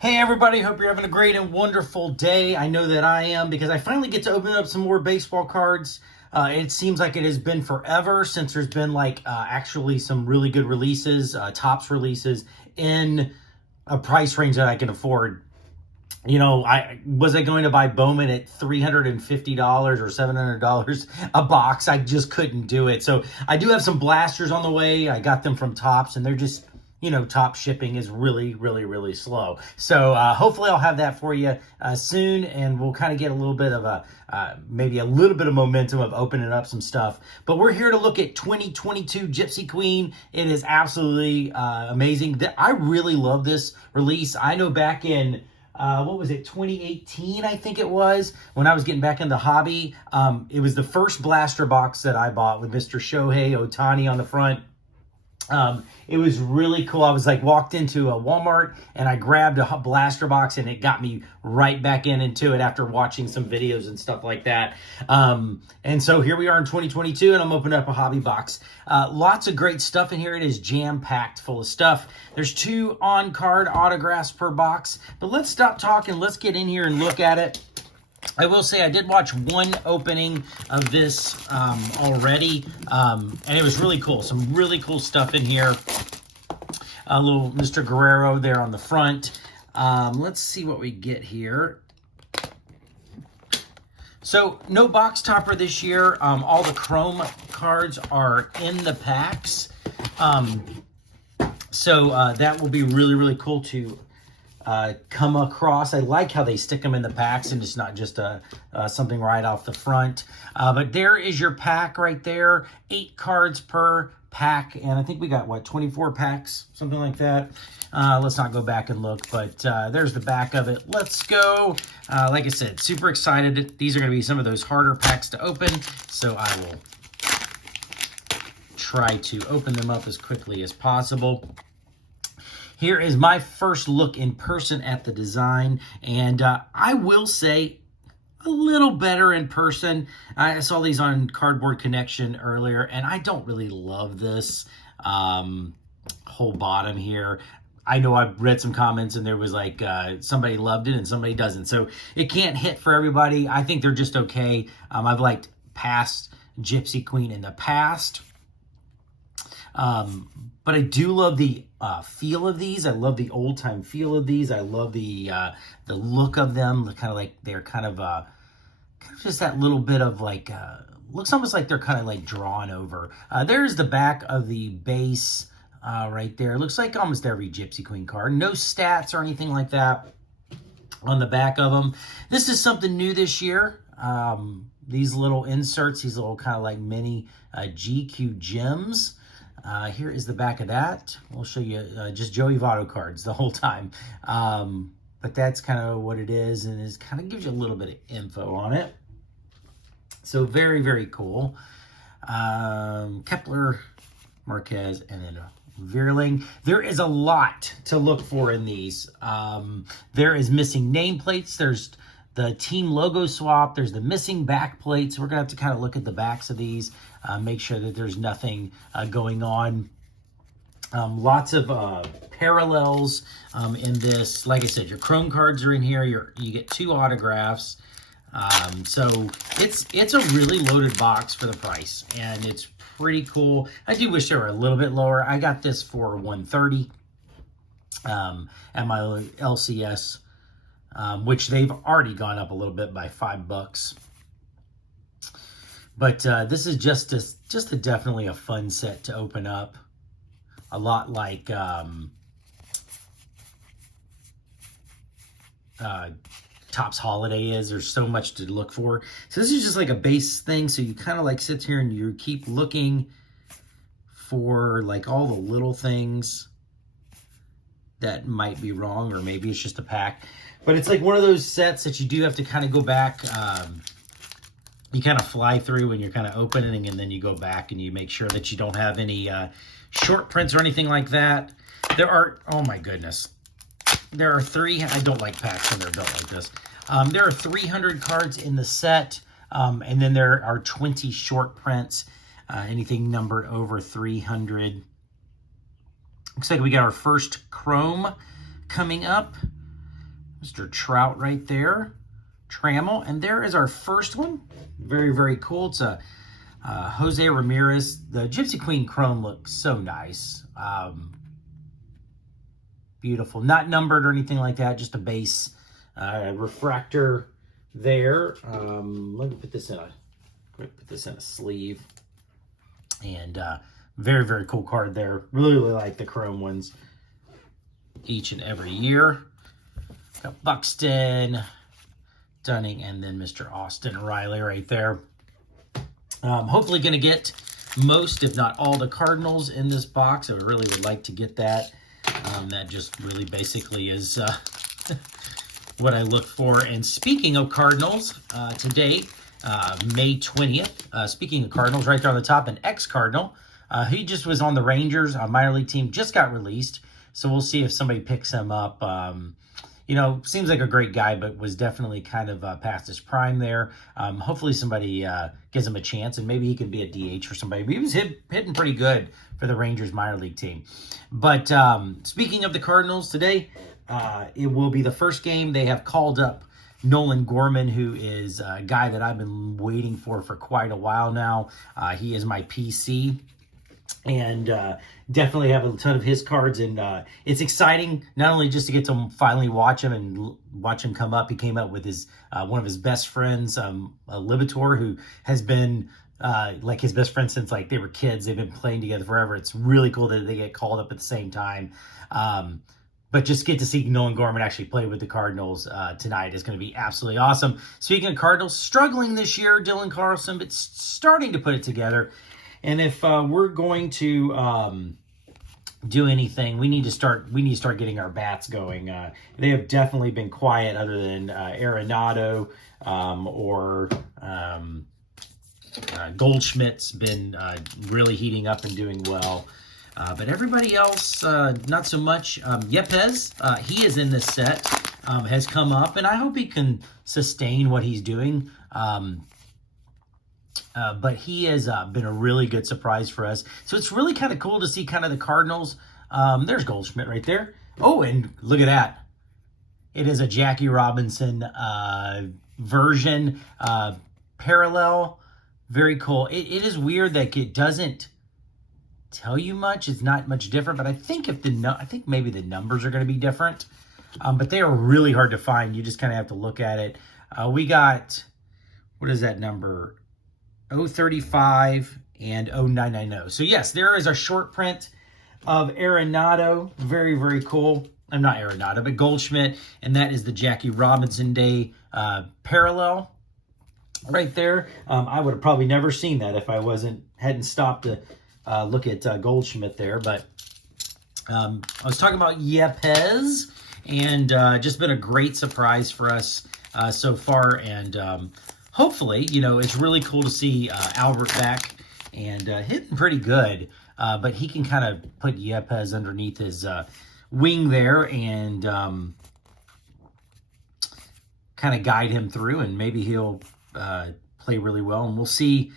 Hey everybody, hope you're having a great and wonderful day. I know that I am because I finally get to open up some more baseball cards. It seems like it has been forever since there's been actually some really good releases, Topps releases in a price range that I can afford. You know, I going to buy Bowman at $350 or $700 a box. I just couldn't do it. So I do have some blasters on the way. I got them from Topps, and they're just, you know, Topps shipping is really, really, really slow. So hopefully I'll have that for you soon, and we'll kind of get a little bit of maybe a little bit of momentum of opening up some stuff. But we're here to look at 2022 Gypsy Queen. It is absolutely amazing. I really love this release. I know back in what was it, 2018, I think it was, when I was getting back in the hobby. It was the first blaster box that I bought with Mr. Shohei Ohtani on the front. It was really cool. I was walked into a Walmart and I grabbed a blaster box, and it got me right back into it after watching some videos and stuff like that. And so here we are in 2022, and I'm opening up a hobby box. Lots of great stuff in here. It is jam-packed full of stuff. There's 2 on-card autographs per box, but let's stop talking. Let's get in here and look at it. I will say I did watch one opening of this already, and it was really cool. Some really cool stuff in here. A little Mr. Guerrero there on the front. Let's see what we get here. So no box topper this year. All the chrome cards are in the packs. So that will be really, really cool to come across. I like how they stick them in the packs and it's not just something right off the front. But there is your pack right there. 8 cards per pack, and I think we got, what, 24 packs? Something like that. Let's not go back and look, but there's the back of it. Let's go. Like I said, super excited. These are going to be some of those harder packs to open, so I will try to open them up as quickly as possible. Here is my first look in person at the design, and I will say a little better in person. I saw these on Cardboard Connection earlier, and I don't really love this whole bottom here. I know I've read some comments, and there was somebody loved it and somebody doesn't. So it can't hit for everybody. I think they're just okay. I've liked past Gypsy Queen in the past. But I do love the feel of these. I love the old time feel of these. I love the look of them. They're kind of just that little bit of looks almost like they're kind of drawn over. There's the back of the base right there. It looks like almost every Gypsy Queen card. No stats or anything like that on the back of them. This is something new this year. These little inserts, these little kind of mini GQ gems. Here is the back of that. We'll show you just Joey Votto cards the whole time. But that's kind of what it is, and it kind of gives you a little bit of info on it. So very, very cool. Kepler, Marquez, and then Vierling. There is a lot to look for in these. There is missing nameplates. There's the team logo swap. There's the missing back plates. We're going to have to kind of look at the backs of these, make sure that there's nothing going on. Lots of parallels in this. Like I said, your chrome cards are in here. You get 2 autographs. So it's a really loaded box for the price, and it's pretty cool. I do wish they were a little bit lower. I got this for $130 at my LCS. Which they've already gone up a little bit by $5. But this is just definitely a fun set to open up. A lot like Topps Holiday is. There's so much to look for. So this is just like a base thing. So you kind of sit here and you keep looking for all the little things that might be wrong, or maybe it's just a pack. But it's one of those sets that you do have to kind of go back. You kind of fly through when you're kind of opening, and then you go back and you make sure that you don't have any short prints or anything like that. There are, oh my goodness, there are 3, I don't like packs when they're built like this. There are 300 cards in the set, and then there are 20 short prints, anything numbered over 300. Looks like we got our first chrome coming up. Mr. Trout right there. Trammell. And there is our first one. Very, very cool. It's a Jose Ramirez. The Gypsy Queen Chrome looks so nice. Beautiful. Not numbered or anything like that. Just a base refractor there. Let me put this in a sleeve. And very, very cool card there. Really, really like the chrome ones each and every year. Got Buxton, Dunning, and then Mr. Austin Riley right there. Hopefully going to get most, if not all, the Cardinals in this box. I really would like to get that. That just really basically is what I look for. And speaking of Cardinals, today, May 20th, speaking of Cardinals, right there on the top, an ex-Cardinal. He just was on the Rangers, a minor league team, just got released. So we'll see if somebody picks him up. You know, seems like a great guy, but was definitely kind of past his prime there. Hopefully somebody gives him a chance, and maybe he can be a DH for somebody. But he was hitting pretty good for the Rangers minor league team. But speaking of the Cardinals today, it will be the first game. They have called up Nolan Gorman, who is a guy that I've been waiting for quite a while now. He is my PC. And definitely have a ton of his cards, and it's exciting not only just to get to finally watch him and watch him come up. He came up with his one of his best friends, Libator, who has been like his best friend since like they were kids. They've been playing together forever. It's really cool that they get called up at the same time. But just get to see Nolan Gorman actually play with the Cardinals tonight is going to be absolutely awesome. Speaking of Cardinals, struggling this year, Dylan Carlson, but starting to put it together. And if we're going to do anything, we need to start getting our bats going. They have definitely been quiet, other than Arenado or Goldschmidt's been really heating up and doing well. But everybody else, not so much. Yepez, he is in this set, has come up, and I hope he can sustain what he's doing. But he has been a really good surprise for us. So it's really kind of cool to see kind of the Cardinals. There's Goldschmidt right there. Oh, and look at that. It is a Jackie Robinson version, parallel. Very cool. It is weird that it doesn't tell you much. It's not much different, but I think I think maybe the numbers are going to be different. But they are really hard to find. You just kind of have to look at it. We got, what is that number? 035 and 0990. So yes, there is a short print of Arenado. Very, very cool. I'm not Arenado, but Goldschmidt. And that is the Jackie Robinson Day parallel right there. I would have probably never seen that if I hadn't stopped to look at Goldschmidt there. But I was talking about Yepez, and just been a great surprise for us so far. And hopefully, you know, it's really cool to see Albert back and hitting pretty good. But he can kind of put Yepez underneath his wing there and kind of guide him through, and maybe he'll play really well. And we'll see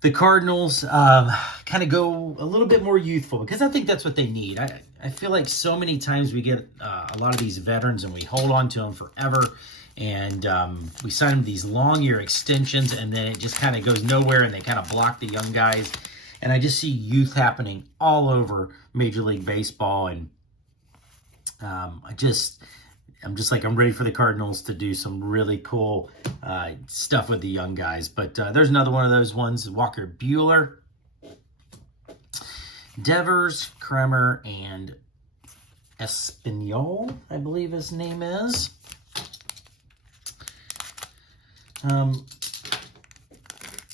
the Cardinals kind of go a little bit more youthful, because I think that's what they need. I feel like so many times we get a lot of these veterans and we hold on to them forever. And we sign them these long year extensions, and then it just kind of goes nowhere, and they kind of block the young guys. And I just see youth happening all over Major League Baseball. And I'm just like, I'm ready for the Cardinals to do some really cool stuff with the young guys. But there's another one of those ones, Walker Buehler, Devers, Kremer, and Espinal, I believe his name is.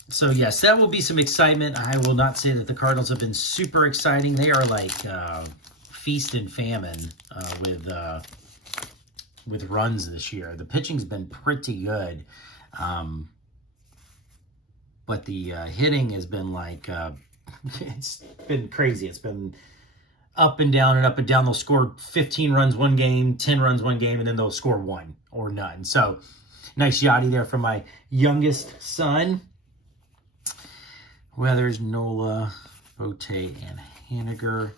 So yes, that will be some excitement. I will not say that the Cardinals have been super exciting. They are like feast and famine with runs this year. The pitching's been pretty good, but the hitting has been like it's been crazy. It's been up and down and up and down. They'll score 15 runs one game, 10 runs one game, and then they'll score one or none. So nice yachty there from my youngest son. Weathers, Nola, Bote, and Haniger.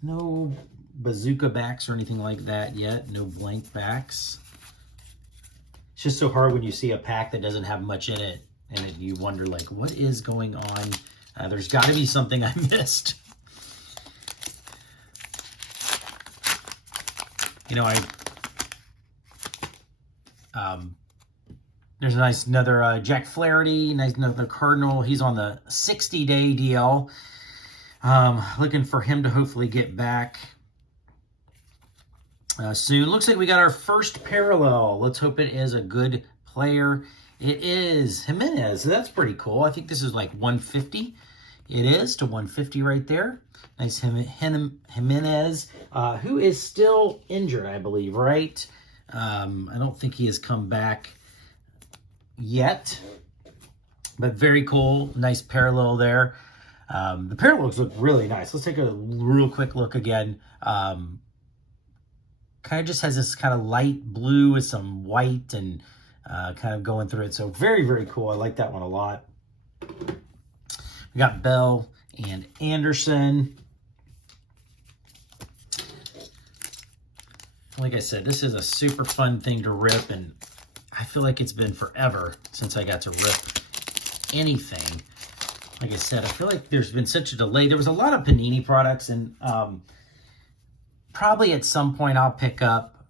No bazooka backs or anything like that yet. No blank backs. It's just so hard when you see a pack that doesn't have much in it, and you wonder, like, what is going on? There's got to be something I missed. You know, there's a nice another Jack Flaherty, nice another Cardinal. He's on the 60-day DL. Looking for him to hopefully get back soon. Looks like we got our first parallel. Let's hope it is a good player. It is Jimenez. So that's pretty cool. I think this is like 150. It is to 150 right there. Nice Jimenez, who is still injured, I believe, right? I don't think he has come back yet, but very cool. Nice parallel there. The parallels look really nice. Let's take a real quick look again. Kind of just has this kind of light blue with some white and kind of going through it. So very, very cool. I like that one a lot. We got Bell and Anderson. Like I said, this is a super fun thing to rip, and I feel like it's been forever since I got to rip anything. Like I said, I feel like there's been such a delay. There was a lot of Panini products, and probably at some point I'll pick up,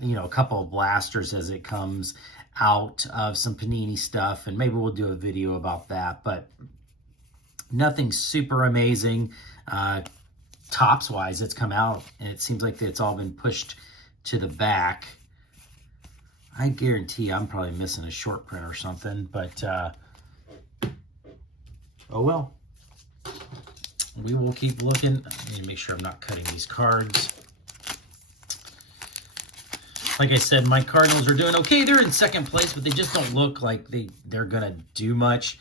you know, a couple of blasters as it comes out of some Panini stuff, and maybe we'll do a video about that, but nothing super amazing. Tops-wise, it's come out, and it seems like it's all been pushed to the back. I guarantee I'm probably missing a short print or something, but oh well. We will keep looking. I need to make sure I'm not cutting these cards. Like I said, my Cardinals are doing okay. They're in second place, but they just don't look like they're going to do much.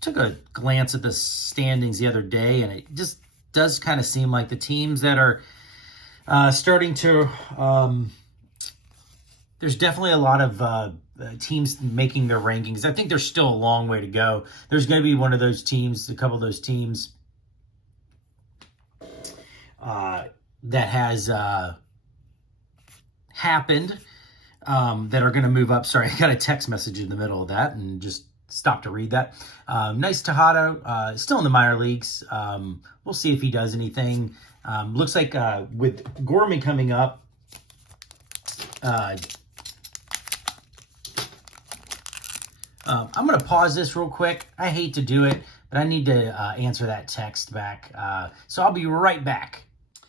Took a glance at the standings the other day, and it just does kind of seem like the teams that are starting to... there's definitely a lot of teams making their rankings. I think there's still a long way to go. There's going to be one of those teams, a couple of those teams that has happened that are going to move up. Sorry, I got a text message in the middle of that and just stopped to read that. Nice Tejada, still in the minor leagues. We'll see if he does anything. Looks like with Gorman coming up, I'm going to pause this real quick. I hate to do it, but I need to answer that text back. So I'll be right back.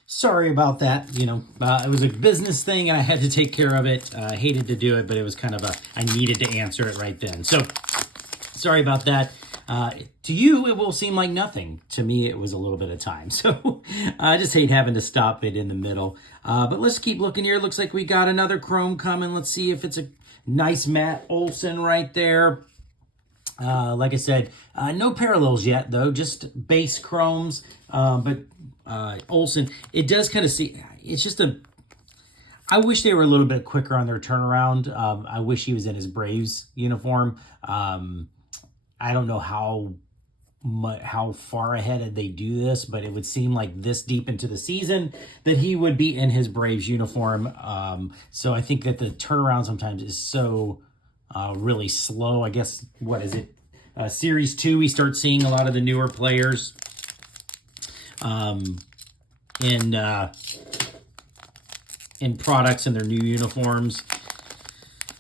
Sorry about that. You know, it was a business thing and I had to take care of it. I hated to do it, but it was kind of I needed to answer it right then. So sorry about that. To you, it will seem like nothing. To me, it was a little bit of time. So I just hate having to stop it in the middle. But let's keep looking here. Looks like we got another chrome coming. Let's see if it's a nice Matt Olson right there. Like I said, no parallels yet, though. Just base chromes. But Olson, it does kind of see... It's just a... I wish they were a little bit quicker on their turnaround. I wish he was in his Braves uniform. I don't know how far ahead they do this, but it would seem like this deep into the season that he would be in his Braves uniform. So I think that the turnaround sometimes is so really slow. I guess, what is it? Series 2, we start seeing a lot of the newer players in products and their new uniforms.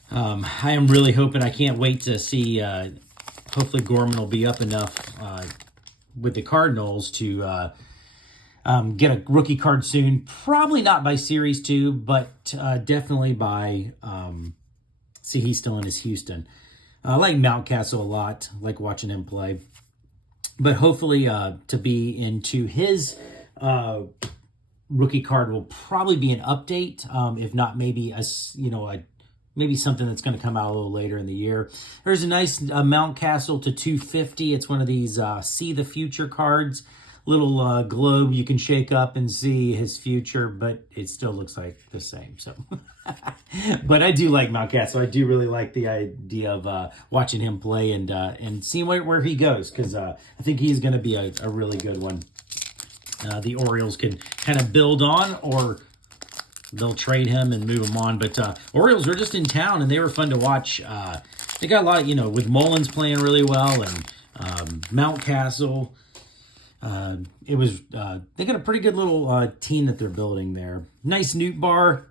I am really hoping, I can't wait to see, hopefully Gorman will be up enough with the Cardinals to get a rookie card soon. Probably not by Series 2, but definitely by, see, he's still in his Houston. I like Mountcastle a lot, like watching him play. But hopefully to be into his rookie card will probably be an update, if not maybe maybe something that's going to come out a little later in the year. There's a nice Mountcastle to 250. It's one of these See the Future cards. Little globe you can shake up and see his future, but it still looks like the same. So, but I do like Mountcastle. I do really like the idea of watching him play and seeing where he goes, because I think he's going to be a really good one. the Orioles can kind of build on, or they'll trade him and move him on. But Orioles were just in town, and they were fun to watch. They got a lot, with Mullins playing really well, and Mountcastle. They got a pretty good little team that they're building there. Nice Newt Bar.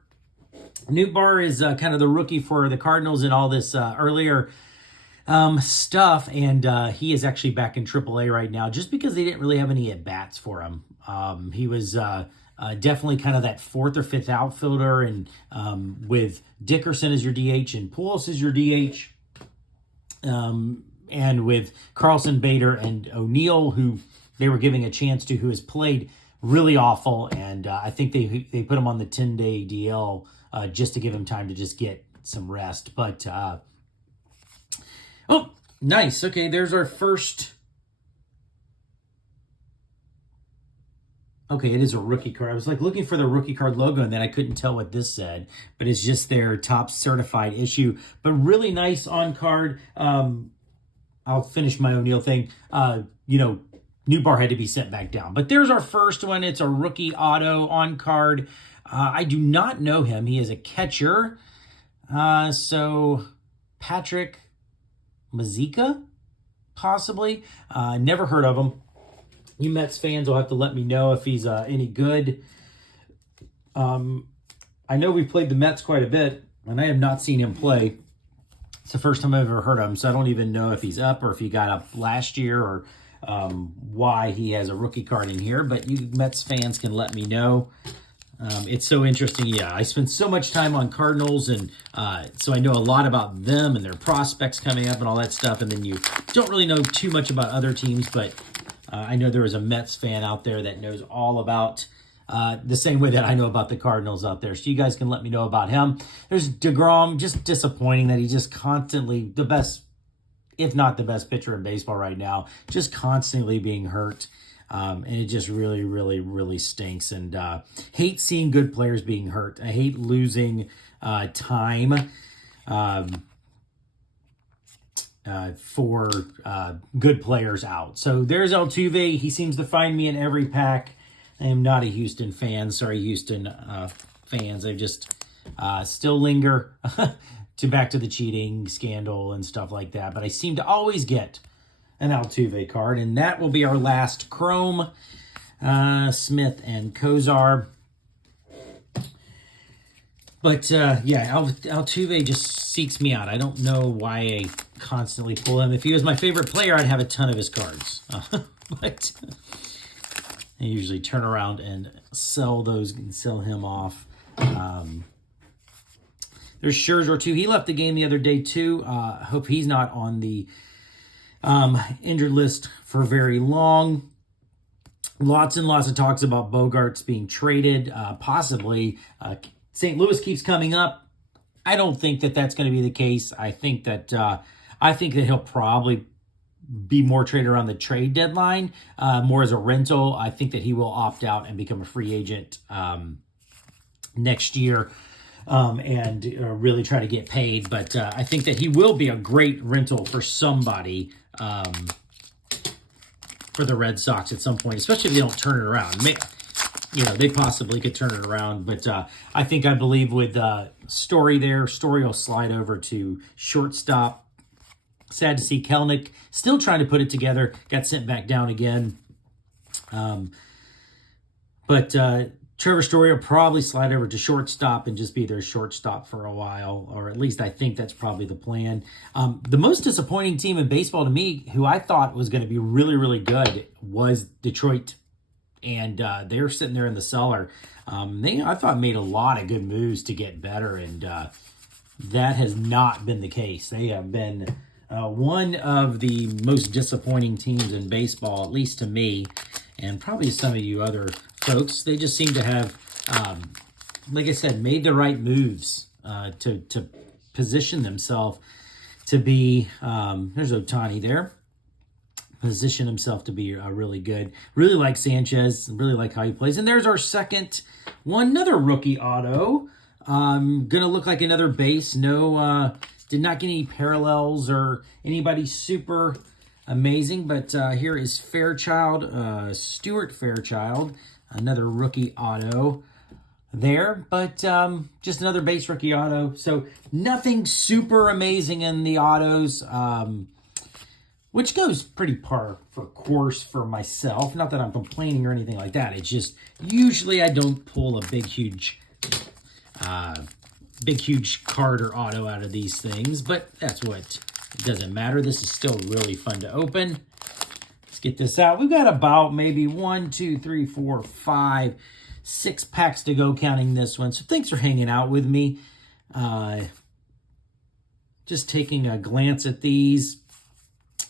Newt Bar is kind of the rookie for the Cardinals in all this earlier stuff, and he is actually back in AAA right now just because they didn't really have any at-bats for him. He was definitely kind of that fourth or fifth outfielder, and with Dickerson as your DH and Pujols as your DH, and with Carlson, Bader, and O'Neill, who they were giving a chance to, who has played really awful, and I think they put him on the 10-day DL just to give him time to just get some rest. But oh, nice. Okay, there's our first. Okay, it is a rookie card. I was like looking for the rookie card logo, and then I couldn't tell what this said, but it's just their top certified issue. But really nice on card. I'll finish my O'Neill thing. Newt Bar had to be sent back down. But there's our first one. It's a rookie auto on card. I do not know him. He is a catcher. So Patrick Mazeika, possibly. Never heard of him. You Mets fans will have to let me know if he's any good. I know we've played the Mets quite a bit, and I have not seen him play. It's the first time I've ever heard of him, so I don't even know if he's up or if he got up last year, or why he has a rookie card in here. But you Mets fans can let me know. It's so interesting. Yeah, I spend so much time on Cardinals, and so I know a lot about them and their prospects coming up and all that stuff. And then you don't really know too much about other teams, but I know there is a Mets fan out there that knows all about the same way that I know about the Cardinals out there. So you guys can let me know about him. There's DeGrom. Just disappointing that he just constantly, the best, if not the best pitcher in baseball right now, just constantly being hurt. And it just really, really, really stinks. And hate seeing good players being hurt. I hate losing time for good players out. So there's Altuve. He seems to find me in every pack. I am not a Houston fan. Sorry, Houston fans. I just still linger to back to the cheating scandal and stuff like that. But I seem to always get an Altuve card, and that will be our last Chrome. Smith and Kozar. But yeah, Altuve just seeks me out. I don't know why I constantly pull him. If he was my favorite player, I'd have a ton of his cards. But I usually turn around and sell him off. There's Scherzer too. He left the game the other day too. Hope he's not on the injured list for very long. Lots and lots of talks about Bogarts being traded, possibly. St. Louis keeps coming up. I don't think that that's going to be the case. I think that he'll probably be more traded around the trade deadline, more as a rental. I think that he will opt out and become a free agent next year. And really try to get paid. But I think that he will be a great rental for somebody for the Red Sox at some point, especially if they don't turn it around. They possibly could turn it around. But I believe with Story there, Story will slide over to shortstop. Sad to see Kelnick still trying to put it together. Got sent back down again. But Trevor Story will probably slide over to shortstop and just be their shortstop for a while, or at least I think that's probably the plan. The most disappointing team in baseball to me, who I thought was going to be really, really good, was Detroit. And they're sitting there in the cellar. I thought made a lot of good moves to get better, and that has not been the case. They have been one of the most disappointing teams in baseball, at least to me, and probably some of you other folks. They just seem to have, like I said, made the right moves to position themselves to be, there's Ohtani there, position himself to be really good. Really like Sanchez, really like how he plays. And there's our second one, another rookie auto. Gonna look like another base. No, did not get any parallels or anybody super amazing. But here is Fairchild, Stuart Fairchild, another rookie auto there, but just another base rookie auto. So nothing super amazing in the autos, which goes pretty par for course for myself. Not that I'm complaining or anything like that. It's just usually I don't pull a big huge card or auto out of these things, but that's what, it doesn't matter. This is still really fun to open. Let's get this out. We've got about maybe 1, 2, 3, 4, 5, 6 packs to go, counting this one. So thanks for hanging out with me. Just taking a glance at these.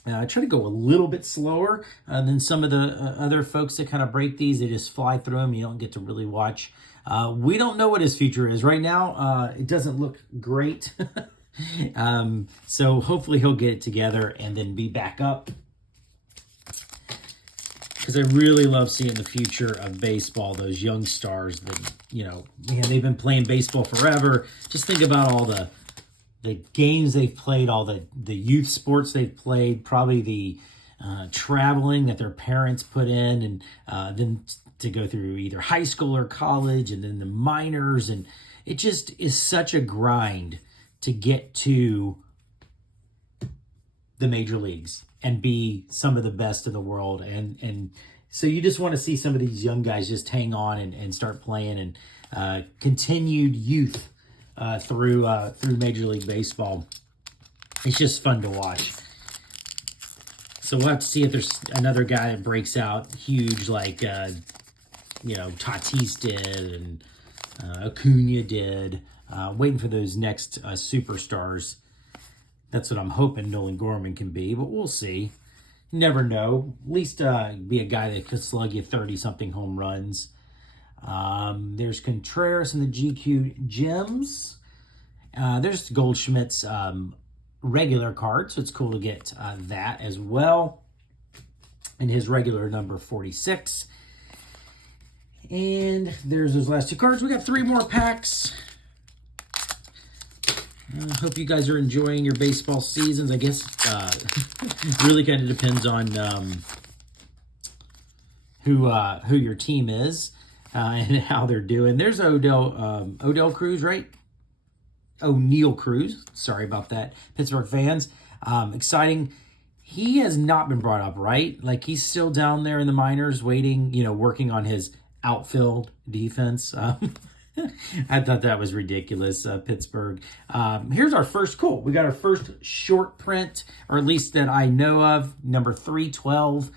I try to go a little bit slower than some of the other folks that kind of break these. They just fly through them. You don't get to really watch. We don't know what his future is right now. It doesn't look great. So hopefully he'll get it together and then be back up. Because I really love seeing the future of baseball, those young stars that, you know, man, they've been playing baseball forever. Just think about all the games they've played, all the youth sports they've played, probably the traveling that their parents put in, and then to go through either high school or college, and then the minors. And it just is such a grind to get to the major leagues and be some of the best in the world. And so you just want to see some of these young guys just hang on and start playing, and continued youth through Major League Baseball. It's just fun to watch. So we'll have to see if there's another guy that breaks out huge like, you know, Tatis did and Acuna did. Waiting for those next superstars. That's what I'm hoping Nolan Gorman can be, but we'll see. You never know. At least be a guy that could slug you 30-something home runs. There's Contreras in the GQ Gems. There's Goldschmidt's regular card, so it's cool to get that as well. And his regular number 46. And there's those last 2 cards. We got 3 more packs. I hope you guys are enjoying your baseball seasons. I guess really kind of depends on who your team is and how they're doing. There's Odell Cruz, right? O'Neal Cruz. Sorry about that, Pittsburgh fans. Exciting. He has not been brought up, right? Like, he's still down there in the minors waiting, you know, working on his outfield defense. I thought that was ridiculous, Pittsburgh. Here's our first, cool. We got our first short print, or at least that I know of, number 312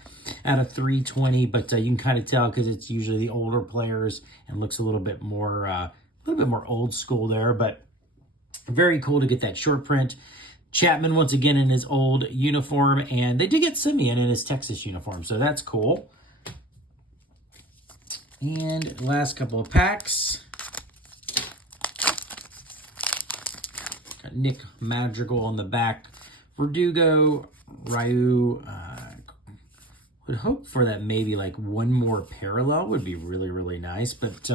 out of 320. But you can kind of tell because it's usually the older players and looks a little bit more old school there. But very cool to get that short print. Chapman once again in his old uniform, and they did get Simeon in his Texas uniform, so that's cool. And last couple of packs. Got Nick Madrigal on the back. Verdugo, Ryu. Would hope for that maybe like one more parallel would be really, really nice. But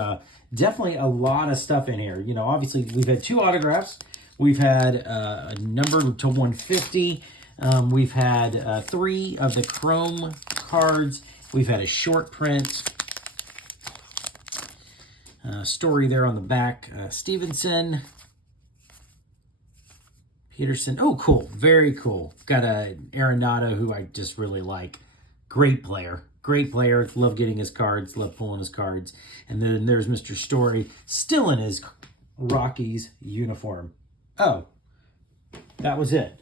definitely a lot of stuff in here. You know, obviously we've had 2 autographs. We've had a number to 150. We've had 3 of the Chrome cards. We've had a short print. Story there on the back. Stevenson. Peterson. Oh, cool. Very cool. Got a Arenado who I just really like. Great player. Great player. Love getting his cards. Love pulling his cards. And then there's Mr. Story still in his Rockies uniform. Oh, that was it.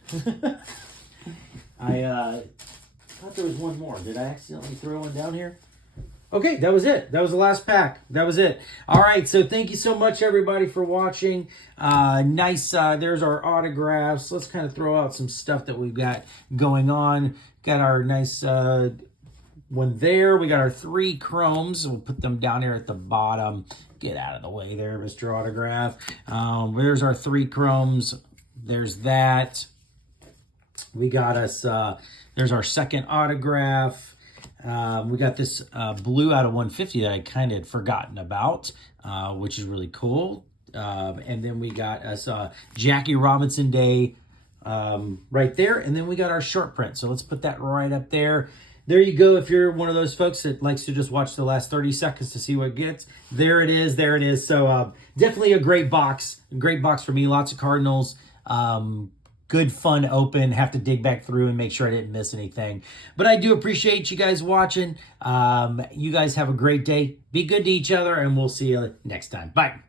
I thought there was one more. Did I accidentally throw one down here? Okay, that was it. That was the last pack. That was it. All right, so thank you so much, everybody, for watching. Nice. There's our autographs. Let's kind of throw out some stuff that we've got going on. Got our nice one there. We got our 3 Chromes. We'll put them down here at the bottom. Get out of the way there, Mr. Autograph. There's our 3 Chromes. There's that. We got us, there's our second autograph. We got this blue out of 150 that I kind of had forgotten about, which is really cool. And then we got us Jackie Robinson Day right there. And then we got our short print. So let's put that right up there. There you go. If you're one of those folks that likes to just watch the last 30 seconds to see what it gets, there it is. There it is. So definitely a great box. Great box for me. Lots of Cardinals. Good fun open. Have to dig back through and make sure I didn't miss anything. But I do appreciate you guys watching. You guys have a great day. Be good to each other, and we'll see you next time. Bye.